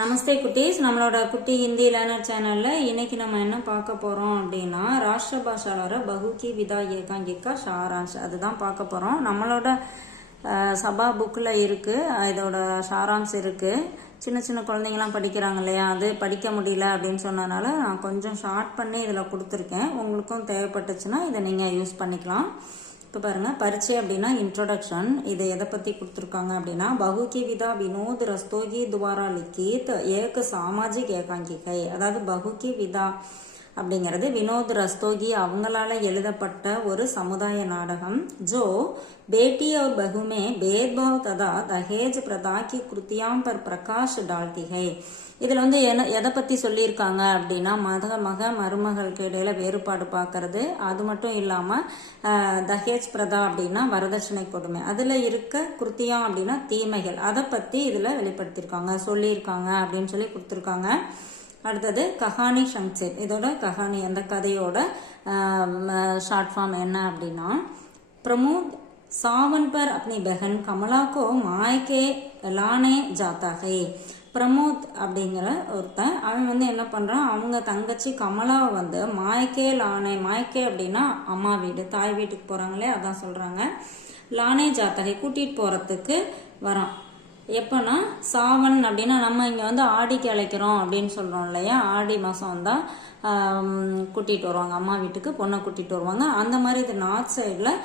நமஸ்தே குட்டீஸ், நம்மளோட குட்டி ஹிந்தி லேர்னர் சேனல்ல இன்னைக்கு நம்ம என்ன பார்க்க போறோம் அப்படின்னா ராஷ்டிர பாஷாவோட பகுக்கி விதா ஏகாங்கிகா சாராம்ஷ் அதுதான் பார்க்க போறோம். நம்மளோட சபா புக்கில் இருக்கு, இதோட சாராம்ஸ் இருக்கு. சின்ன சின்ன குழந்தைங்களாம் படிக்கிறாங்க இல்லையா, அது படிக்க முடியல அப்படின்னு சொன்னதுனால நான் கொஞ்சம் ஷார்ட் பண்ணி இதில் கொடுத்துருக்கேன். உங்களுக்கும் தேவைப்பட்டுச்சுன்னா இதை நீங்கள் யூஸ் பண்ணிக்கலாம். இப்போ பாருங்கள், பரிச்சை அப்படின்னா இன்ட்ரோடக்ஷன். இதை எதை பற்றி கொடுத்துருக்காங்க அப்படின்னா பகுக்கி விதா வினோத் ரஸ்தோகி துவாரா லிக்கித் ஏக சாமாஜிக் ஏகாங்கிகை. அதாவது பகுக்கி விதா அப்படிங்கிறது வினோத் ரஸ்தோகி அவங்களால எழுதப்பட்ட ஒரு சமுதாய நாடகம். ஜோ बेटी और बहू में भेदभाव तथा दहेज प्रथा की कृतियां पर प्रकाश डालती है. இதில் வந்து எதை பற்றி சொல்லியிருக்காங்க அப்படின்னா மருமகளுக்கு இடையில வேறுபாடு பார்க்கறது, அது மட்டும் இல்லாமல் தஹேஜ் பிரதா அப்படின்னா வரதட்சணை கொடுமை, அதில் இருக்க கிருத்தியம் அப்படின்னா தீமைகள், அதை பற்றி இதில் வெளிப்படுத்தியிருக்காங்க சொல்லியிருக்காங்க அப்படின்னு சொல்லி கொடுத்துருக்காங்க. அடுத்தது கஹானி சங்க்சேப். இதோட கஹானி அந்த கதையோட ஷார்ட் ஃபார்ம் என்ன அப்படின்னா प्रमोद सावन पर अपनी बहन कमला को मायके लाने जाता है. பிரமோத் அப்படிங்கிற ஒருத்தன் அவன் வந்து என்ன பண்றான், அவங்க தங்கச்சி கமலாவை வந்து மாயக்கே லானே, மாயக்கே அப்படின்னா அம்மா வீடு, தாய் வீட்டுக்கு போறாங்களே அதான் சொல்றாங்க. லானே ஜாத்தகை கூட்டிட்டு போறதுக்கு வரான். எப்போனா சாவன் அப்படின்னா நம்ம இங்கே வந்து ஆடிக்கு அழைக்கிறோம் அப்படின்னு சொல்கிறோம் இல்லையா, ஆடி மாதம் வந்தால் கூட்டிகிட்டு வருவாங்க அம்மா வீட்டுக்கு, பொண்ணை கூட்டிகிட்டு வருவாங்க. அந்த மாதிரி இது நார்த் சைடில்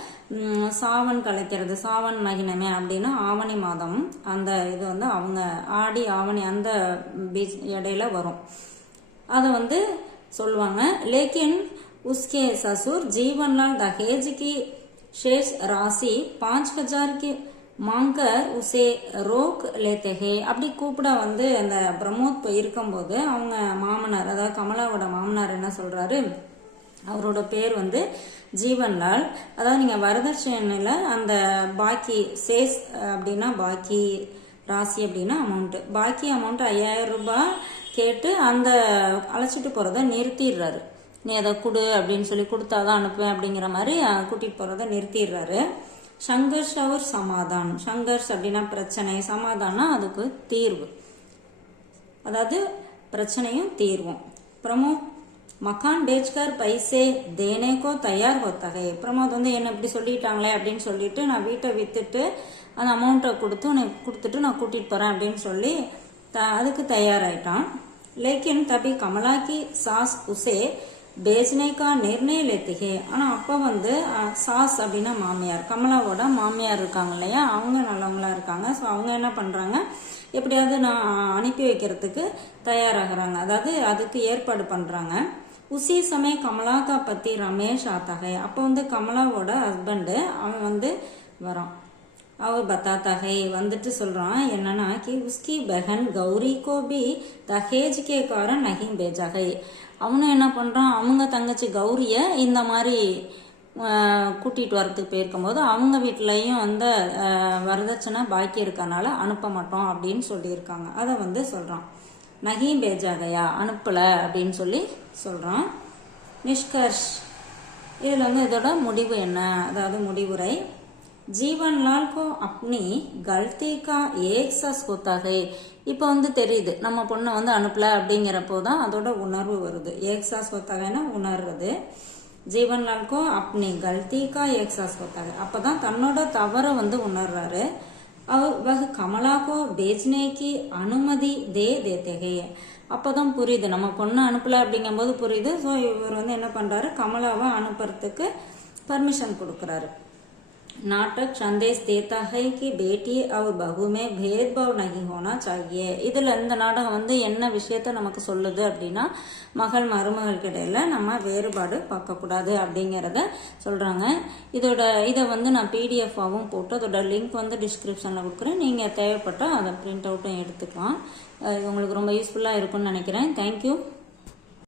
சாவன் கலைக்கிறது, சாவன் மகினமே அப்படின்னா ஆவணி மாதம், அந்த இது வந்து அவங்க ஆடி ஆவணி அந்த பீச் இடையில வரும், அதை வந்து சொல்லுவாங்க. லேக்கின் உஸ்கே சசுர் ஜீவன்லால் दहेज की शेष राशि 5000 की மாங்கர் உசே ரோக் லேத்தேகே. அப்படி கூப்பிட வந்து அந்த பிரமோத் இருக்கும்போது அவங்க மாமனார், அதாவது கமலாவோட மாமனார் என்ன சொல்றாரு, அவரோட பேர் வந்து ஜீவன்லால். அதாவது நீங்கள் வரதட்சணையில் அந்த பாக்கி சேஸ் அப்படின்னா பாக்கி ராசி அப்படின்னா அமௌண்ட்டு, பாக்கி அமௌண்ட் 5000 ரூபாய் கேட்டு அந்த அழைச்சிட்டு போகிறத நிறுத்திடுறாரு. நீ அதை கொடு அப்படின்னு சொல்லி கொடுத்தாதான் அனுப்புவேன் அப்படிங்கிற மாதிரி கூட்டிகிட்டு போகிறத நிறுத்திடுறாரு. சங்கர்ஷ் அவர் சமாதானம். சங்கர்ஷ் அப்படின்னா பிரச்சனை, சமாதானம் அதுக்கு தீர்வு, அதாவது பிரச்சனையும் தீர்வும். பிரமோத் மக்கான் பேச்கர் பைசே தேனேக்கோ தயார் ஹோத்தகை. பிரமோத் வந்து என்ன இப்படி சொல்லிட்டாங்களே அப்படின்னு சொல்லிட்டு நான் வீட்டை வித்துட்டு அந்த அமௌண்ட்டை கொடுத்துட்டு நான் கூட்டிட்டு போறேன் அப்படின்னு சொல்லி அதுக்கு தயாராயிட்டான். லேக்கின் தபி கமலாக்கி சாஸ் உசே பேஜ்னேக்கா நிர்ணய லேத்திகே. ஆனால் அப்போ வந்து சாஸ் அப்படின்னா மாமியார், கமலாவோட மாமியார் இருக்காங்க இல்லையா, அவங்க நல்லவங்களா இருக்காங்க. ஸோ அவங்க என்ன பண்ணுறாங்க, எப்படியாவது நான் அனுப்பி வைக்கிறதுக்கு தயாராகிறாங்க, அதாவது அதுக்கு ஏற்பாடு பண்ணுறாங்க. உசி சமய கமலாக்கா பற்றி ரமேஷ் ஆத்தாகை. அப்போ வந்து கமலாவோட ஹஸ்பண்டு அவன் வந்து வரான். அவர் பத்தாத்தகை வந்துட்டு சொல்றான் என்னன்னா कि उसकी बहन गौरी को भी दहेज के कारण नहीं भेजा है. அவனும் என்ன பண்றான், அவங்க தங்கச்சி கௌரிய இந்த மாதிரி கூட்டிட்டு வரத்துக்கு போயிருக்கும் போது அவங்க வீட்லயும் அந்த வரதட்சணை பாக்கி இருக்கனால அனுப்ப மாட்டோம் அப்படின்னு சொல்லியிருக்காங்க. அதை வந்து சொல்றான். நகீம் பேஜாகையா, அனுப்பல அப்படின்னு சொல்லி சொல்றான். நிஷ்கர்ஷ், இதுல வந்து இதோட முடிவு என்ன, அதாவது முடிவுரை. ஜீவன்லால் கோ அப்னி கல்தி கா ஏக்ஸஸ் ஹோத்தா ஹை. இப்போ வந்து தெரியுது நம்ம பொண்ணை வந்து அனுப்பல அப்படிங்கிறப்போ தான் அதோட உணர்வு வருது. ஏக்ஸாஸ் ஹோத்தாகைன்னா உணர்றது. ஜீவன்லால் கோ அப்னி கல்தி கா ஏக்ஸாஸ் ஹோத்தாகை, அப்பதான் தன்னோட தவறை வந்து உணர்றாரு. வஹ் கமலா கோ பேஜ்னேக்கி அனுமதி தேத்தேகே. அப்போதான் புரியுது நம்ம பொண்ணை அனுப்பல அப்படிங்கும் போது புரியுது. ஸோ இவர் வந்து என்ன பண்றாரு, கமலாவை அனுப்புறதுக்கு பர்மிஷன் கொடுக்குறாரு. नाटक संदेश देता है कि बेटी और बहू में भेदभाव नहीं होना चाहिए. இதுல இந்த நாடகம் வந்து என்ன விஷயத்த நமக்கு சொல்லுது அப்படின்னா மகள் மருமகளுக்கு இடையில நம்ம வேறுபாடு பார்க்கக்கூடாது அப்படிங்கிறத சொல்றாங்க. இதை வந்து நான் பிடிஎஃபாகவும் போட்டு அதோட லிங்க் வந்து டிஸ்கிரிப்ஷன்ல கொடுக்குறேன். நீங்க தேவைப்பட்டால் அதை பிரிண்ட் அவுட்டும் எடுத்துக்கலாம். உங்களுக்கு ரொம்ப யூஸ்ஃபுல்லா இருக்கும்னு நினைக்கிறேன். தேங்க்யூ.